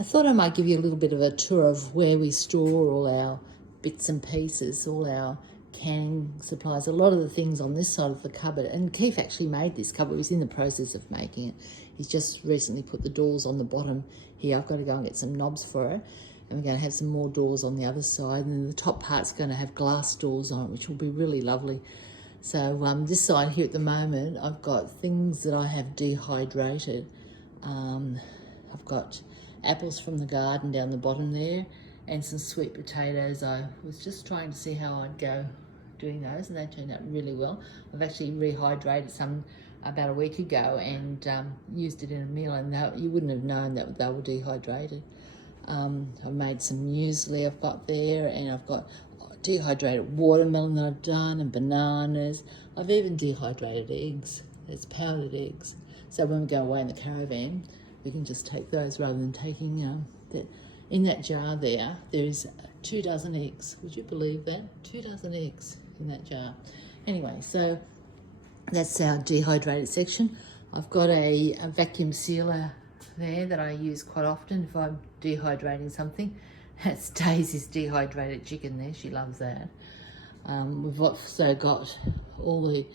I thought I might give you a little bit of a tour of where we store all our bits and pieces, all our canning supplies, a lot of the things on this side of the cupboard. And Keith actually made this cupboard. He's in the process of making it. He's just recently put the doors on the bottom here. I've got to go and get some knobs for it. And we're going to have some more doors on the other side. And then the top part's going to have glass doors on it, which will be really lovely. So this side here at the moment, I've got things that I have dehydrated. I've got apples from the garden down the bottom there and some sweet potatoes. I was just trying to see how I'd go doing those, and they turned out really well. I've actually rehydrated some about a week ago and used it in a meal, and you wouldn't have known that they were dehydrated. I've made some muesli I've got there, and I've got dehydrated watermelon that I've done, and bananas. I've even dehydrated eggs. There's powdered eggs. So when we go away in the caravan, we can just take those rather than taking that. In that jar there is 2 dozen eggs. Would you believe that? 2 dozen eggs in that jar. Anyway, so that's our dehydrated section. I've got a vacuum sealer there that I use quite often if I'm dehydrating something. That's Daisy's dehydrated chicken there. She loves that. We've also got all the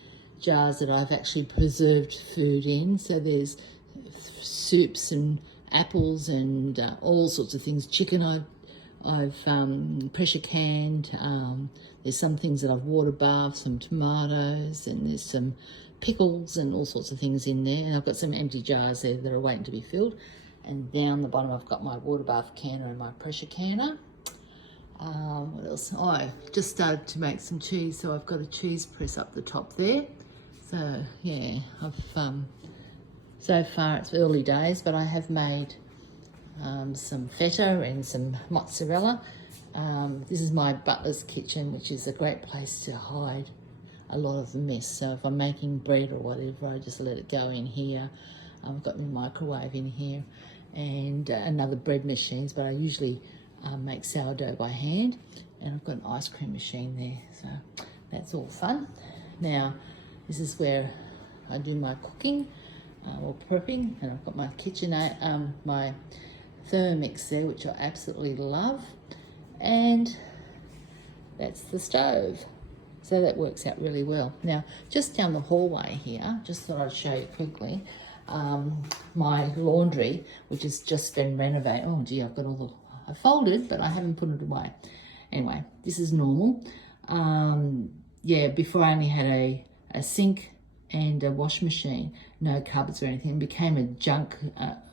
jars that I've actually preserved food in. So there's soups and apples and all sorts of things. Chicken I've pressure canned. There's some things that I've water bathed, some tomatoes, and there's some pickles and all sorts of things in there. And I've got some empty jars there that are waiting to be filled. And down the bottom I've got my water bath canner and my pressure canner. What else? Oh, I just started to make some cheese, so I've got a cheese press up the top there. So yeah, so far it's early days, but I have made some feta and some mozzarella. This is my butler's kitchen, which is a great place to hide a lot of the mess. So if I'm making bread or whatever, I just let it go in here. I've got my microwave in here and another bread machines, but I usually make sourdough by hand, and I've got an ice cream machine there, so that's all fun. Now this is where I do my cooking or prepping, and I've got my kitchen, my Thermomix there, which I absolutely love, and that's the stove. So that works out really well. Now, just down the hallway here, just thought I'd show you quickly, my laundry, which has just been renovated. Oh gee, I've got I folded, but I haven't put it away. Anyway, this is normal. Yeah, before I only had a sink and a wash machine, no cupboards or anything. It became a junk,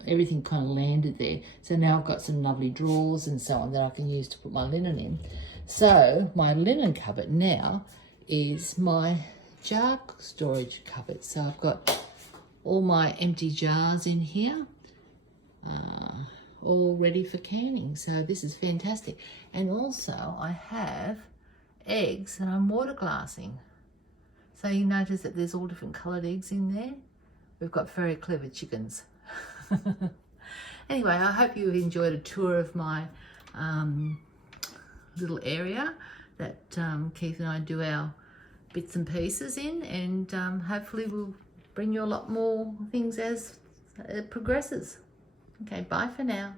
everything kind of landed there. So now I've got some lovely drawers and so on that I can use to put my linen in. So my linen cupboard now is my jar storage cupboard. So I've got all my empty jars in here, all ready for canning. So this is fantastic. And also I have eggs that I'm water glassing. So you notice that there's all different coloured eggs in there. We've got very clever chickens. Anyway, I hope you enjoyed a tour of my little area that Keith and I do our bits and pieces in, and hopefully we'll bring you a lot more things as it progresses. Okay, bye for now.